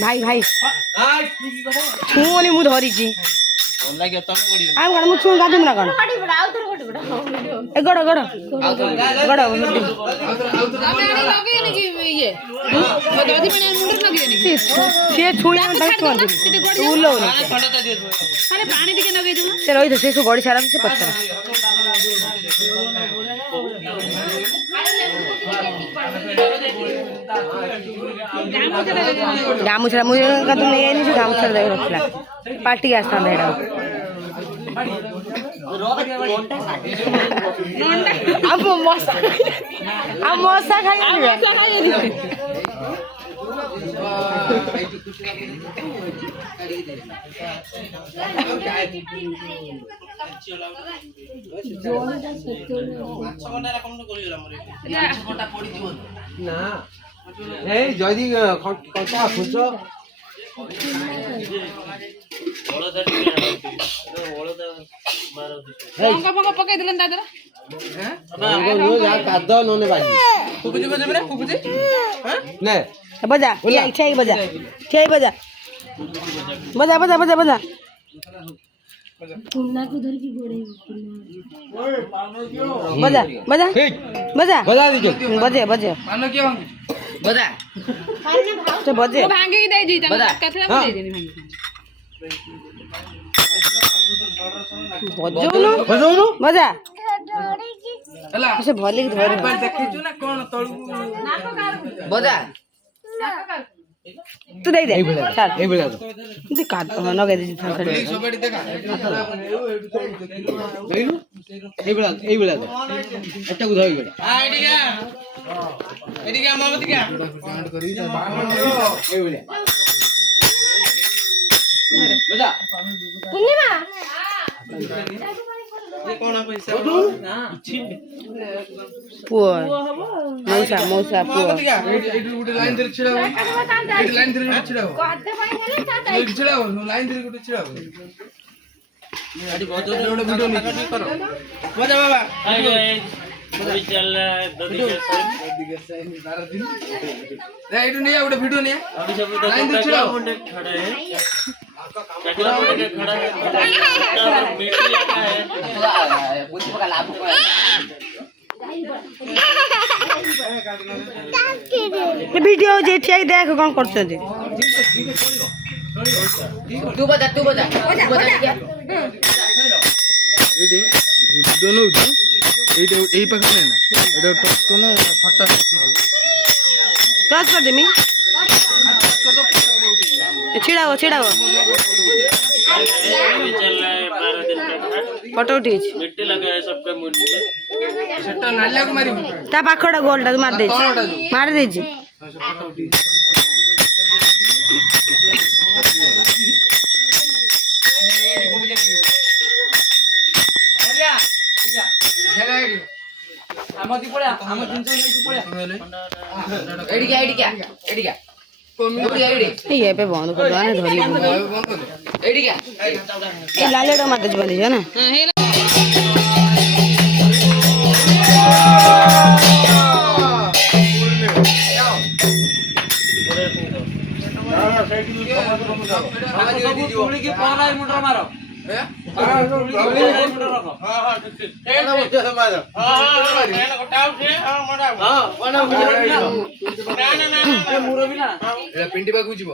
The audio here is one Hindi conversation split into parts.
भाई भाई छुओनी मु धरी कौन मु छुँ गाधुम ना कौन ए गड़ गड़ गड़ सी छुई से रही से गड़ी सारा से पत्थर गामुछा मुझे का तुम नहीं आई नहीं गामुछा दे रखला पार्टी का स्थान है अब मौसा खाई जदि कंचा खुच पकई दिलन दादर बजा इच्छा बजा ठीक बजा बजा बजा बजा बजा बजा बजा बजा बजा बजे बजे बजा तो बजे भांगे ही दे दी बजा कथला दे देनी भांगे बजो बजा हला से भले की धर मोबाइल देखिछु ना कोन तळु बजा तू दे दे चल ए बेला तू काट नगे दे थान खड़े सोबडी देखा गइलु ए बेला एटा को धइ बेटा आ एडी का ममती का कांड करी ए बेला बजा पूर्णिमा ये कोन पैसा ना पुआ मौसा मौसा पुआ एडी गुटे लाइन धरि छिड़ा हो एडी लाइन धरि छिड़ा हो काटे पाई हेले चाचा एडी छिड़ा हो लाइन धरि गुटे छिड़ा हो एडी बजो एडो वीडियो नहीं करो बजा बाबा अभी चल ददी के साइन 12 दिन रे एडो नहीं उडे वीडियो नहीं अभी सब लाइन धरि छिड़ा हो खड़ा है खड़ा है मीठी लगा है पूछ पका लाभ वीडियो जे ठीक देख कौन करछ जे तू बजा एडी वीडियो नो एडी एई पक ने ना एडो टच कोन फटा टच कर देमी छिड़ाओ छिड़ाओ फोटो उठी मिट्टी लगा है सबका मुंडी पे सेटा नालिया को मारी ता पाखडा गोलटा मार दे जी फोटो उठी अरिया हेला एडी हमती पळा हम जिंस लेची पळा एडी क्या ये पे बंद कर दो ना धरी एडी क्या ए लालेडो माते बंदी है ना मारो पिंडी बागु जीव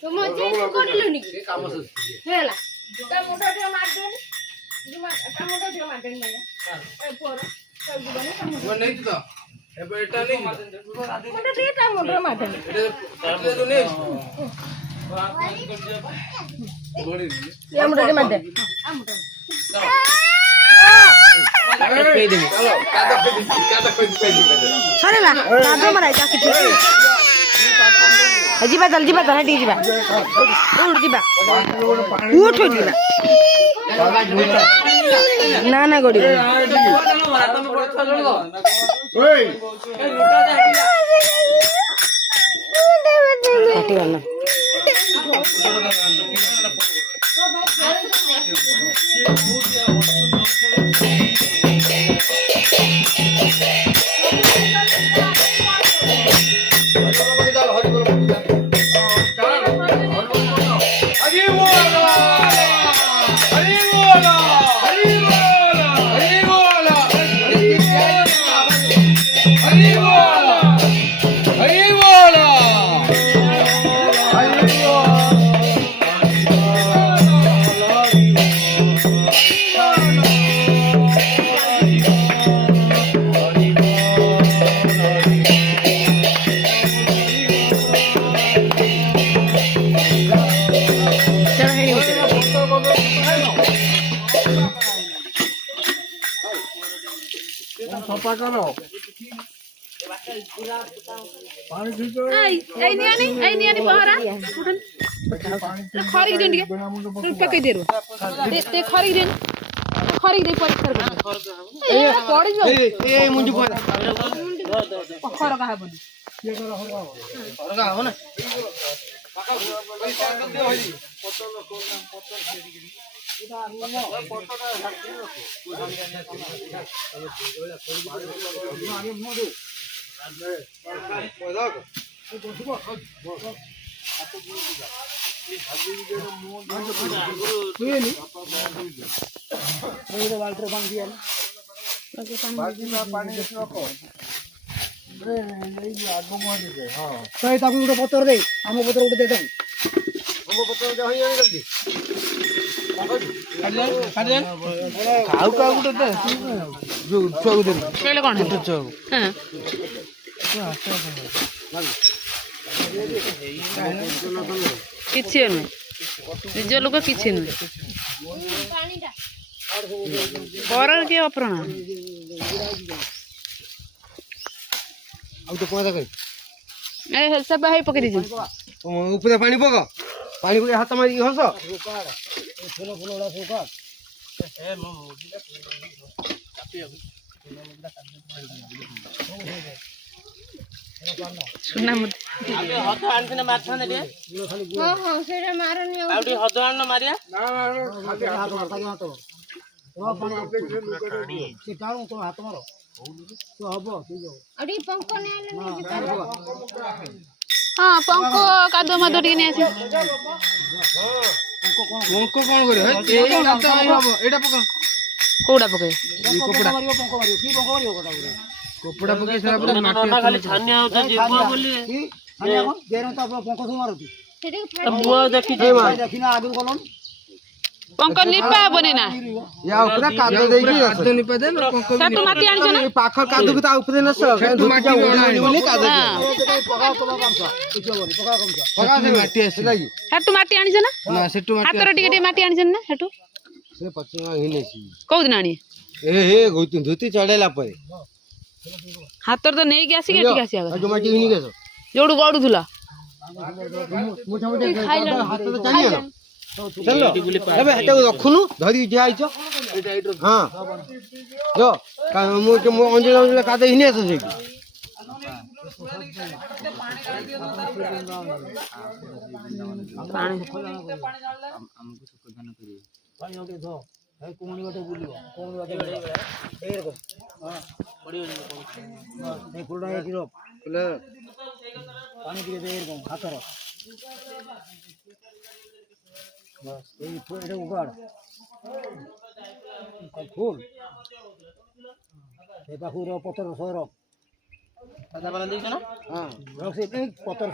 तो मजे कोडिलुनी काम से हेला ता मोटा टे मार देनी ता मोटा टे मार देनी ए पोर सब बने वो नहीं तो एबे एटा नहीं मोटा टे ता मोटा मार देनी एटा तो नहीं ये मोटा टे मार दे आ मोटा सरेला कादो मराई ताकि ठीक जीवा चल हटी जीवा उठ जीवा उठ जीवा ना ना गोड़ी हटी पतर दे आम पतर गोटे दे ଆଉ କାହାକୁ ଗୋଟେ ଦେ ଯୋଉ ଛୁଆକୁ ଦେ କହିଲେ କଣ ଛୋଟ ଛୁଆକୁ କିଛି ନୁହେଁ ନିଜ ଲୋକ କିଛି ନୁହେଁ ପରର କିଏ ଅପ୍ରଣ ଆଉ ତ ପଇସା କଇ सब है पकड़ दीजिए ऊपर पानी पका पानी पके हाथ मारी हंस सुना मत अबे हद आनते ना मारछन दे हां हां सेरा मारनी आउटी हद आन मारिया ना खाली हाथ मार खाली हाथ रो पानी से टाऊ तो हाथ मारो तो हबो ठीक हो अडी पंख ने आले हां पंख कादो मादो टी ने आसी पंख कोन करे ए गाता हबो एटा पका कोडा पके कपड़ा मारियो पंख मारियो की पंख मारियो कोटा पूरा कपड़ा पके सारा पूरा माटी खाली छानिया होता जीवा बोली की छानिया को देरन तो अपना पंख से मारती सेठी बुआ देखि देखिना आगु कोलन पंख निपा बने ना या ऊपर कादो देगी कादो निपा दे ना पंख भी सटु माटी आनी ना पाख कादो के ता ऊपर न सब माटी बोली कादो पका तो कामसा इचो बोली पका कामसा पका से माटी आसी लागी हेटु माटी आनी ना ना सेटु माटी हातर टिके माटी आनी ना हेटु से पछवा हिनेसी कौ दिन आनी ए धोती चढ़ेला पर हातर तो नहीं आसी के ठीक आसी जो माटी हिनी गेसो जोडु गडुथुला मोटा मोटा हाथ तो चलिए ना चलो एबे हेते रखुनु धरी जे आइछो हां जो मु अंजला कादे हिने आछो से पानी पानी ओटे दो है कोणी गोटे बुलियो कोणी गोटे ए रको हां पड़ी हां ए फुलडा ए किलो ले पानी पी दे रको हातर बस ए फुल ए उगाड़ फूल ए पाखुरो पतर सोरो दादा बना देछ ना हां रक्सी पतर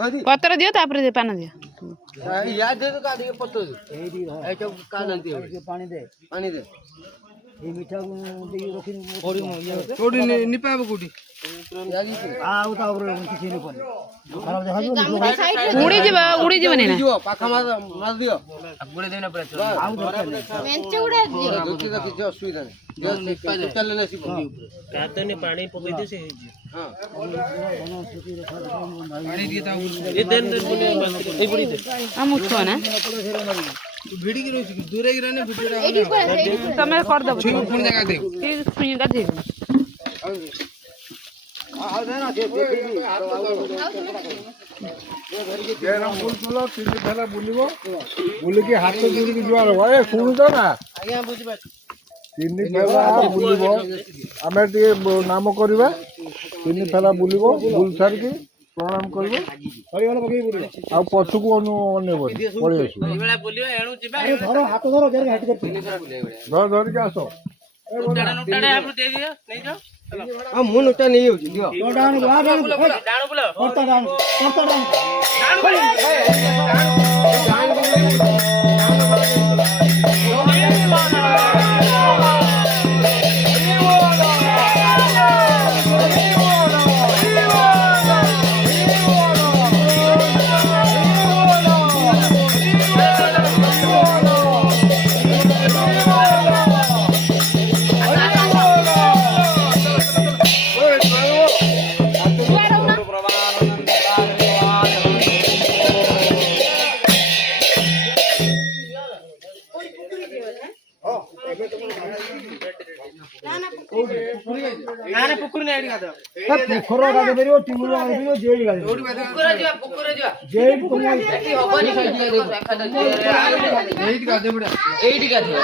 खादी पत्र दियो तापर दे पाना दियो या दे तो कादी पत्तो ए दी हां ए तो कादन दे पानी दे ए मीठा दे रखी ओडी कोडी निपा कोडी आ उता ऊपर किसी नहीं पड़े खराब देखा जो उड़ी जीव नहीं ना जो पाखा मार दियो गुड़े देना पड़े आउ दरकार नहीं मेंचे उड़ा दियो धोती का किछ असुविधा नहीं जो चल लेना सी कातने पानी पकई दे से हां पानी दिए ता ए देन दे बुने ए बुड़ी दे हम उठो ना भिड़ी की रोज दूर ही रहने भिड़ीड़ा समय कर दब छी फोन जगह दे की सुई का दे आ देना दे ଫୁଲ ଫୁଲ 3 ଫେରା ବୁଲିବ ବୁଲିକି ହାତ ଯୋଡ଼ିକି ଜୁହାର ହବ। ଏ ଶୁଣୁଛ ନା? ଆଜ୍ଞା ବୁଝିପାରୁଛି। 3 ଫେରା ବୁଲିବ। ଆମେ ଟିକେ ନାମ କରିବା। 3 ଫେରା ବୁଲିବ, ବୁଲି ସାରିକି ପ୍ରଣାମ କରିବ, ଆଉ ପଛକୁ ଅନେଇବନି, ପଳେଇ ଆସିବ। ଏଇଭଳିଆ ବୁଲିବ ଏଣୁ ଯିବା। ହାତ ଧର ଧରିକି ଆସ। ନୋଟାଡେ ଆପଣ ଦେଇଦିଅ ନେଇଯାଅ। ହଁ ମୁଁ ନୋଟା ନେଇଯାଉଛି ଦିଅ। ଡାଣୁ ବୁଲ ପୁକୁରି ନାଇଁ ଏଠି ଗାଧ। ପୋଖର ଗାଧେଇ ପାରିବ, ଟିମୁର ଗାଧେଇ ପାରିବ, ଜେଇ ଗାଧେଇ ପାରିବ। ଜେଇ ଏଇଠି ଗାଧେଇବା।